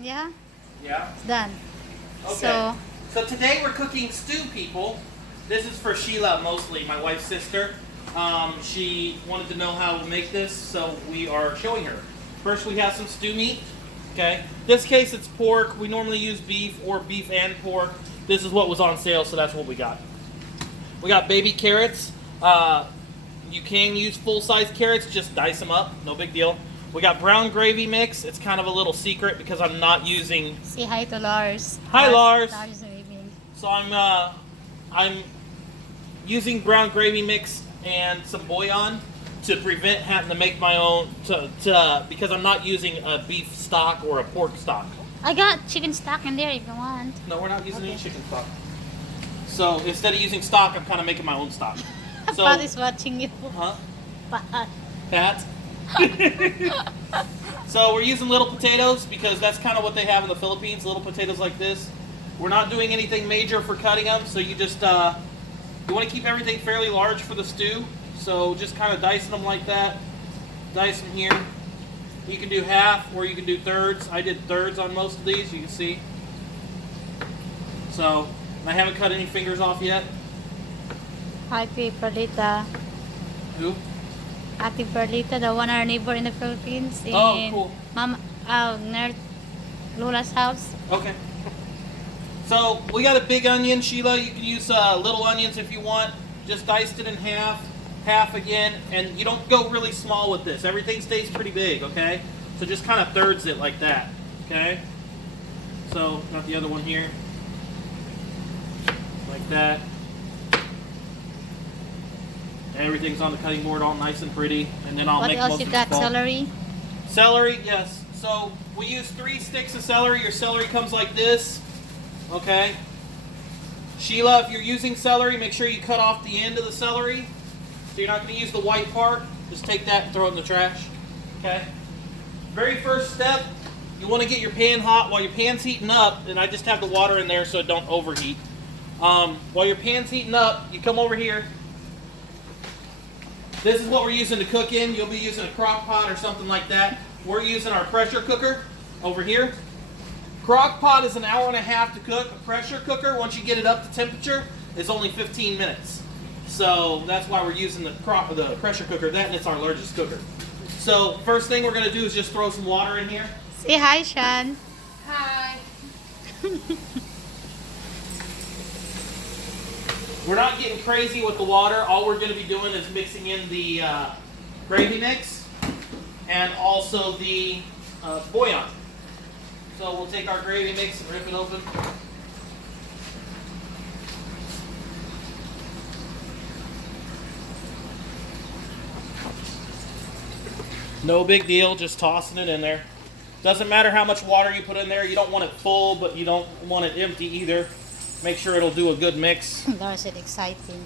Yeah, Yeah? it's done. Okay. So today we're cooking stew, people. This is for Sheila mostly, my wife's sister. She wanted to know how to make this, so we are showing her. First we have some stew meat. Okay. This case it's pork. We normally use beef or beef and pork. This is what was on sale, so that's what we got. We got baby carrots. You can use full-size carrots, just dice them up, no big deal. We got brown gravy mix. It's kind of a little secret because I'm not using. Say hi to Lars. Hi, Lars. Lars is waving. So I'm using brown gravy mix and some bouillon to prevent having to make my own because I'm not using a beef stock or a pork stock. I got chicken stock in there if you want. No, we're not using any chicken stock. So instead of using stock, I'm kind of making my own stock. So, Pat is watching you. Huh? Pat. Pat? So we're using little potatoes because that's kind of what they have in the Philippines, little potatoes like this. We're not doing anything major for cutting them, so you just, you want to keep everything fairly large for the stew. So just kind of dicing them like that. Dice them here. You can do half or you can do thirds. I did thirds on most of these, you can see. So, I haven't cut any fingers off yet. Hi, Perlita. Who? Ate Perlita, the one our neighbor in the Philippines. In Oh, cool. Near Lola's house. Okay. So we got a big onion, Sheila. You can use little onions if you want. Just diced it in half, half again, and you don't go really small with this. Everything stays pretty big, okay? So just kind of thirds it like that, okay? So got the other one here, like that. Everything's on the cutting board, all nice and pretty, and then I'll What make else most you of got? the bulk. Celery? Celery, yes. So we use 3 sticks of celery. Your celery comes like this. Okay. Sheila, if you're using celery, make sure you cut off the end of the celery. So you're not going to use the white part. Just take that and throw it in the trash. Okay. Very first step, you want to get your pan hot. While your pan's heating up, and I just have the water in there so it don't overheat. While your pan's heating up, you come over here. This is what we're using to cook in. You'll be using a crock pot or something like that. We're using our pressure cooker over here. Crock pot is an hour and a half to cook. A pressure cooker, once you get it up to temperature, is only 15 minutes. So that's why we're using the pressure cooker. That and it's our largest cooker. So first thing we're going to do is just throw some water in here. Say hi, Sean. Hi. We're not getting crazy with the water. All we're going to be doing is mixing in the gravy mix and also the bouillon. So we'll take our gravy mix and rip it open. No big deal, just tossing it in there. Doesn't matter how much water you put in there. You don't want it full, but you don't want it empty either. Make sure it'll do a good mix. Lars said exciting.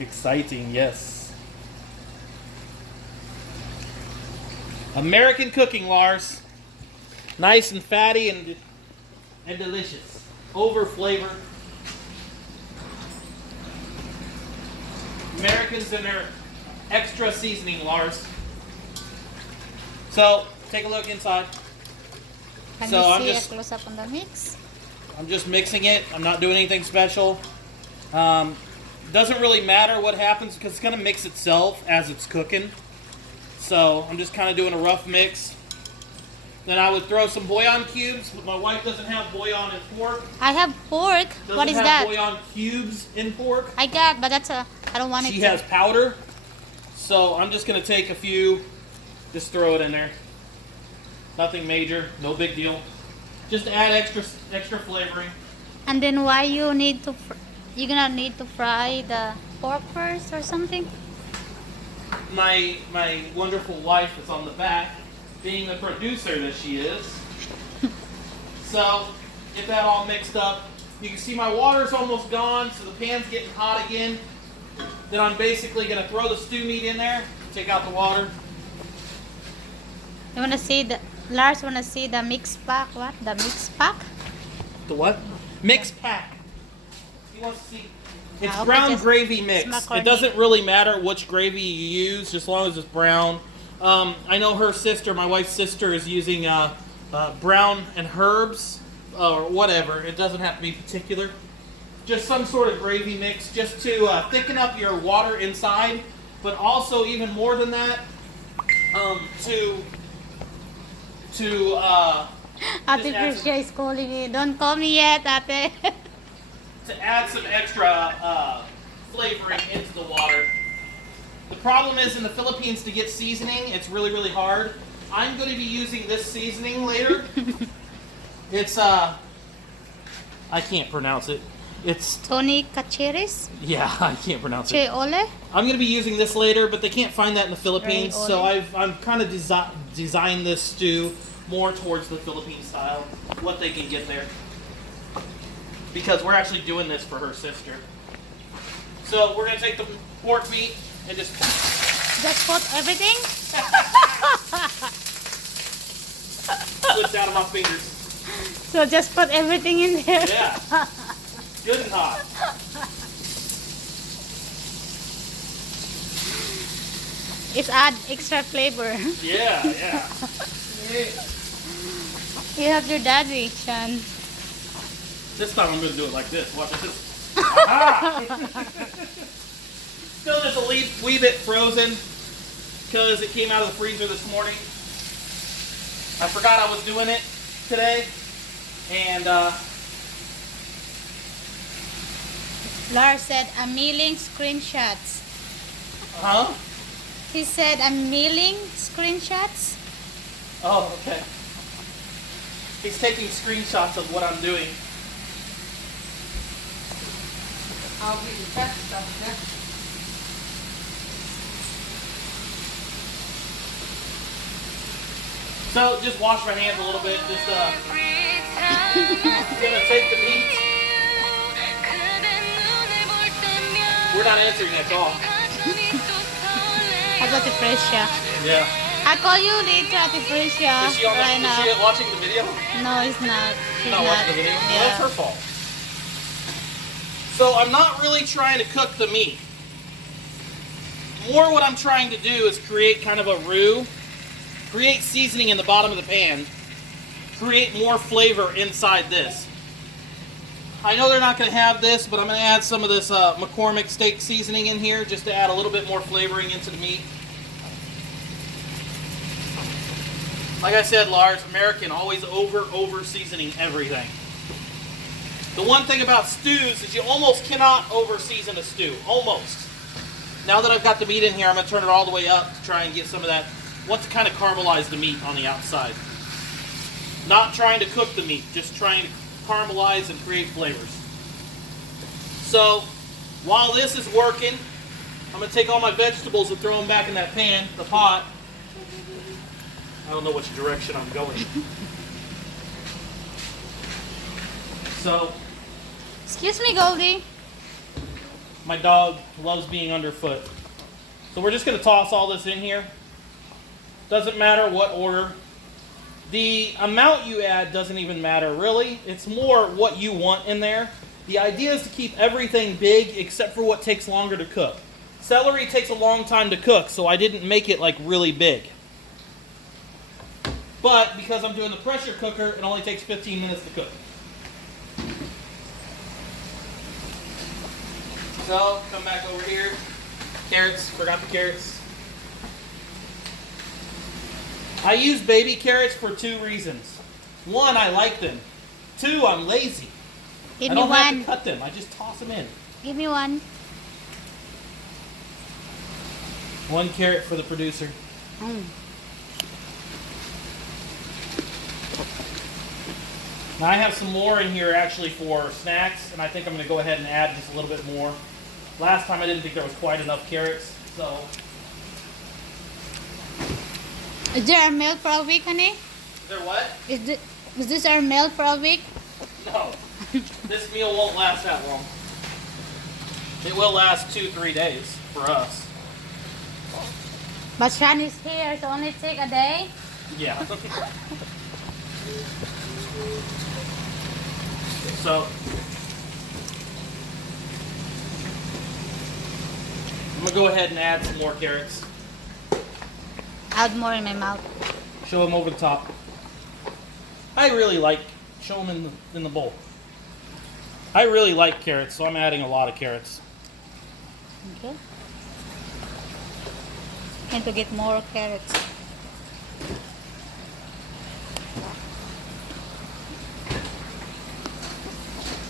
Exciting, yes. American cooking, Lars. Nice and fatty and delicious. Over flavored. Americans and their extra seasoning, Lars. So, take a look inside. Can So you see a close up on the mix? I'm just mixing it. I'm not doing anything special. Doesn't really matter what happens because it's going to mix itself as it's cooking. So I'm just kind of doing a rough mix. Then I would throw some bouillon cubes, but my wife doesn't have bouillon in pork. I have pork. What is Doesn't that? have bouillon cubes in pork. I got, but that's I don't want it She to. has powder. So I'm just going to take a few, just throw it in there. Nothing major, no big deal. Just add extra flavoring. And then why you need to? You're gonna need to fry the pork first or something? My wonderful wife is on the back, being the producer that she is. So get that all mixed up. You can see my water's almost gone, so the pan's getting hot again. Then I'm basically gonna throw the stew meat in there, take out the water. You wanna see the Lars wanna see the mix pack? What? The mix pack? The what? Mix pack. He wants to see. It's Okay, brown just gravy mix. macaroni. It doesn't really matter which gravy you use, as long as it's brown. I know her sister, my wife's sister, is using brown and herbs or whatever. It doesn't have to be particular. Just some sort of gravy mix just to thicken up your water inside, but also even more than that, to Ate Priscia is calling me. Don't call me yet, Ate. to add some extra flavoring into the water. The problem is in the Philippines to get seasoning, it's really, really hard. I'm going to be using this seasoning later. It's, I can't pronounce it. It's... Tony Caceres? Yeah, I can't pronounce Che it. Ole? I'm going to be using this later, but they can't find that in the Philippines. Right, So ole. I'm kind of designed this stew more towards the Philippine style, what they can get there. Because we're actually doing this for her sister. So we're going to take the pork meat and just put everything? slipped out of my fingers. So just put everything in there? Yeah. Good and hot. It adds extra flavor. Yeah, yeah. You have your daddy, Sean. This time I'm going to do it like this. Watch this. Aha! Still just a wee bit frozen because it came out of the freezer this morning. I forgot I was doing it today. And, Lars said, I'm mailing screenshots. huh? He said, I'm mailing screenshots. Oh, okay. He's taking screenshots of what I'm doing. I'll be the test stuff next. So just wash my hands a little bit. Just gonna take the meat. We're not answering that call. How about the Priscia? Yeah. I'll call you later, Ate Priscia. Is she on Right is now. she watching the video? No, it's not. She's Not watching the video? Well, that's her fault. So I'm not really trying to cook the meat. More what I'm trying to do is create kind of a roux, create seasoning in the bottom of the pan, create more flavor inside this. I know they're not going to have this, but I'm going to add some of this McCormick steak seasoning in here just to add a little bit more flavoring into the meat. Like I said, Lars, American, always over seasoning everything. The one thing about stews is you almost cannot over season a stew. Almost. Now that I've got the meat in here, I'm going to turn it all the way up to try and get some of that, to kind of caramelize the meat on the outside. Not trying to cook the meat, just trying to caramelize and create flavors. So, while this is working, I'm going to take all my vegetables and throw them back in that pan, the pot. I don't know which direction I'm going. So, Excuse me, Goldie. my dog loves being underfoot. So we're just going to toss all this in here. Doesn't matter what order. The amount you add doesn't even matter, really. It's more what you want in there. The idea is to keep everything big except for what takes longer to cook. Celery takes a long time to cook, so I didn't make it like really big. But because I'm doing the pressure cooker, it only takes 15 minutes to cook. So, come back over here. Carrots, forgot the carrots. I use baby carrots for two reasons. One, I like them. Two, I'm lazy. Give I me don't have one. to cut them. I just toss them in. Give me one. One carrot for the producer. Mm. Now I have some more in here actually for snacks, and I think I'm going to go ahead and add just a little bit more. Last time I didn't think there was quite enough carrots, so. Is there our meal for a week, honey? Is there what? Is this our meal for a week? No. This meal won't last that long. It will last 2-3 days for us. But Sean is here, so only take a day. Yeah. So, I'm gonna go ahead and add some more carrots. Add more in my mouth. Show them over the top. I really like, show them in the bowl. I really like carrots, so I'm adding a lot of carrots. Okay. And to get more carrots.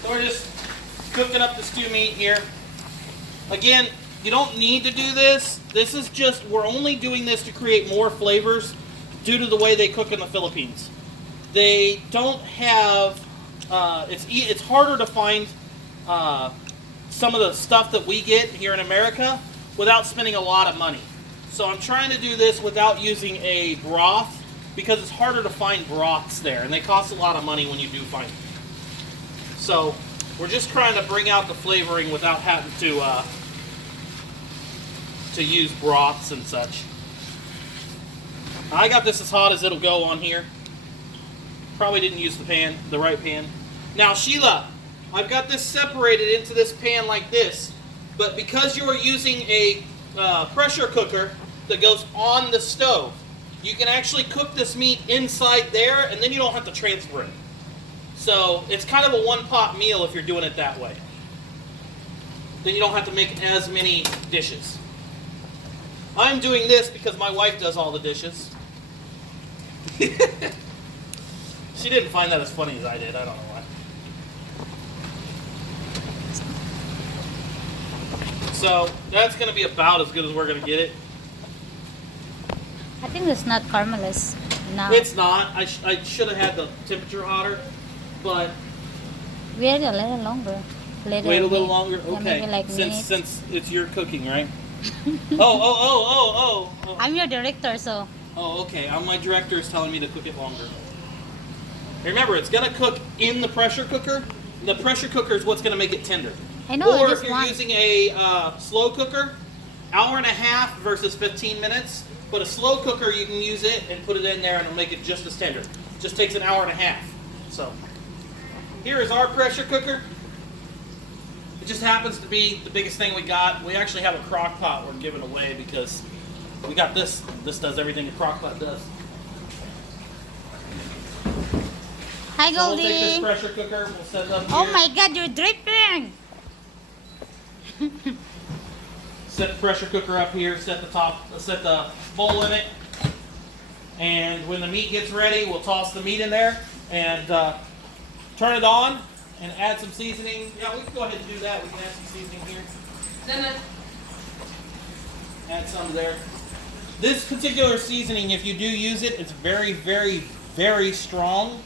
So we're just cooking up the stew meat here. Again, you don't need to do this. This is just, we're only doing this to create more flavors due to the way they cook in the Philippines. They don't have, it's harder to find some of the stuff that we get here in America without spending a lot of money. So I'm trying to do this without using a broth because it's harder to find broths there and they cost a lot of money when you do find them. So we're just trying to bring out the flavoring without having to use broths and such. I got this as hot as it'll go on here. Probably didn't use the right pan. Now Sheila, I've got this separated into this pan like this, but because you are using a pressure cooker that goes on the stove, you can actually cook this meat inside there and then you don't have to transfer it. So it's kind of a one-pot meal if you're doing it that way. Then you don't have to make as many dishes. I'm doing this because my wife does all the dishes. She didn't find that as funny as I did. I don't know why. So that's going to be about as good as we're going to get it. I think it's not caramelized now. It's not. I should have had the temperature hotter, but Wait a little longer. wait a little longer. Yeah, Okay, maybe like since it's your cooking, right? Oh. I'm your director, so. Oh, okay. My director is telling me to cook it longer. Remember, it's gonna cook in the pressure cooker. The pressure cooker is what's gonna make it tender. I know. Or I if just you're want. using a slow cooker, hour and a half versus 15 minutes. But a slow cooker, you can use it and put it in there and it'll make it just as tender. It just takes an hour and a half. So, here is our pressure cooker. It just happens to be the biggest thing we got. We actually have a crock pot we're giving away because we got this. This does everything a crock pot does. Hi, So we'll take this Goldie. pressure cooker, we'll set it up here. Oh my God, you're dripping. Set the pressure cooker up here, set the bowl in it, and when the meat gets ready, we'll toss the meat in there and turn it on and add some seasoning. Yeah, we can go ahead and do that. We can add some seasoning here. Then Add some there. This particular seasoning, if you do use it, it's very, very, very strong.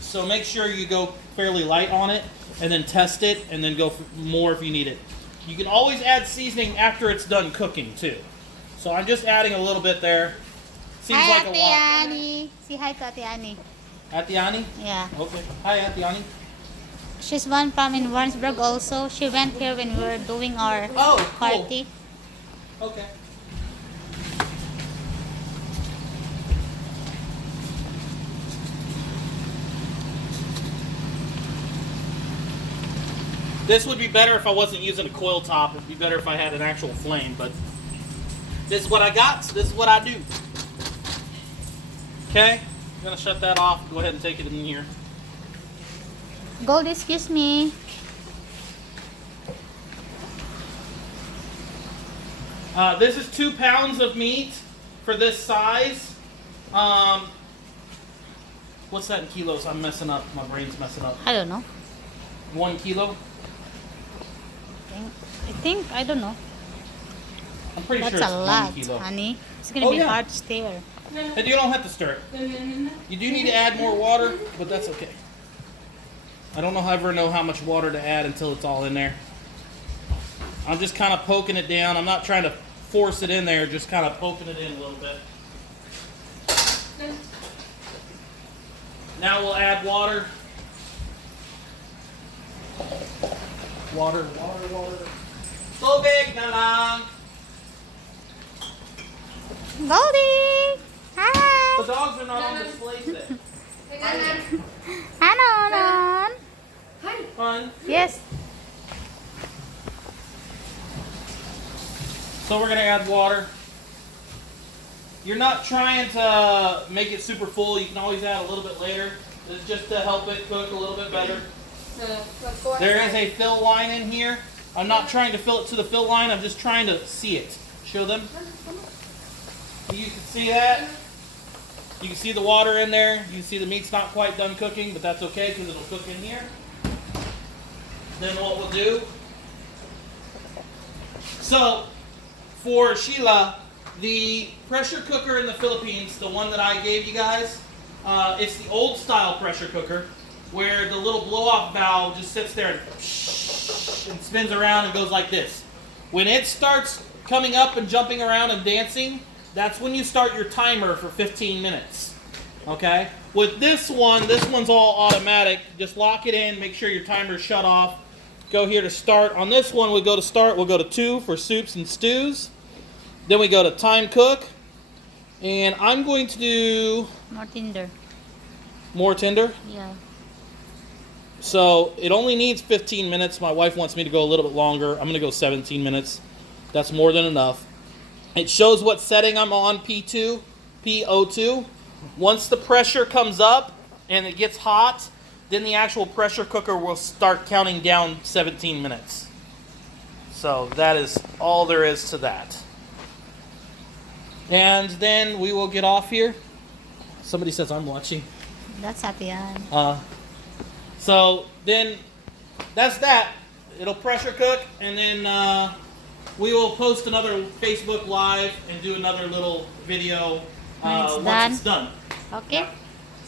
So make sure you go fairly light on it and then test it and then go for more if you need it. You can always add seasoning after it's done cooking too. So I'm just adding a little bit there. Seems Hi, like a Ate lot. Annie. Say hi to Ate Annie. Auntie Annie? Yeah. Okay. Hi, Auntie Annie. She's one from in Warrensburg also. She went here when we were doing our Oh, cool. party. Okay. This would be better if I wasn't using a coil top. It'd be better if I had an actual flame, but this is what I got, so this is what I do. Okay, I'm gonna shut that off. Go ahead and take it in here. Gold, excuse me. This is 2 pounds of meat for this size. What's that in kilos? I'm messing up. My brain's messing up. I don't know. 1 kilo? I don't know. I'm pretty That's sure it's a 1 lot, kilo. honey. It's gonna Oh, be yeah. hard to stir. And you don't have to stir it. You do need to add more water, but that's okay. I don't ever know how much water to add until it's all in there. I'm just kind of poking it down. I'm not trying to force it in there, just kind of poking it in a little bit. Now we'll add water. Water. So big na lang. Goldie! Hi! The dogs are not on display today. Anon! Fun. Yes. So we're gonna add water. You're not trying to make it super full. You can always add a little bit later. This is just to help it cook a little bit better. There is a fill line in here. I'm not trying to fill it to the fill line. I'm just trying to see it. Show them. You can see that. You can see the water in there. You can see the meat's not quite done cooking, but that's okay because it'll cook in here. Then what we'll do. So, for shiela, the pressure cooker in the Philippines, the one that I gave you guys, it's the old style pressure cooker where the little blow-off valve just sits there and spins around and goes like this. When it starts coming up and jumping around and dancing, that's when you start your timer for 15 minutes. Okay? With this one's all automatic. Just lock it in, make sure your timer's shut off. Go here to start. On this one, we go to start. We'll go to 2 for soups and stews. Then we go to time cook. And I'm going to do... More tender. More tender? Yeah. So it only needs 15 minutes. My wife wants me to go a little bit longer. I'm going to go 17 minutes. That's more than enough. It shows what setting I'm on, P2, PO2. Once the pressure comes up and it gets hot, then the actual pressure cooker will start counting down 17 minutes. So that is all there is to that. And then we will get off here. Somebody says I'm watching. That's at the end. So then that's that. It'll pressure cook, and then we will post another Facebook Live and do another little video once it's done. Okay.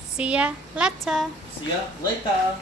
See ya later. See ya later.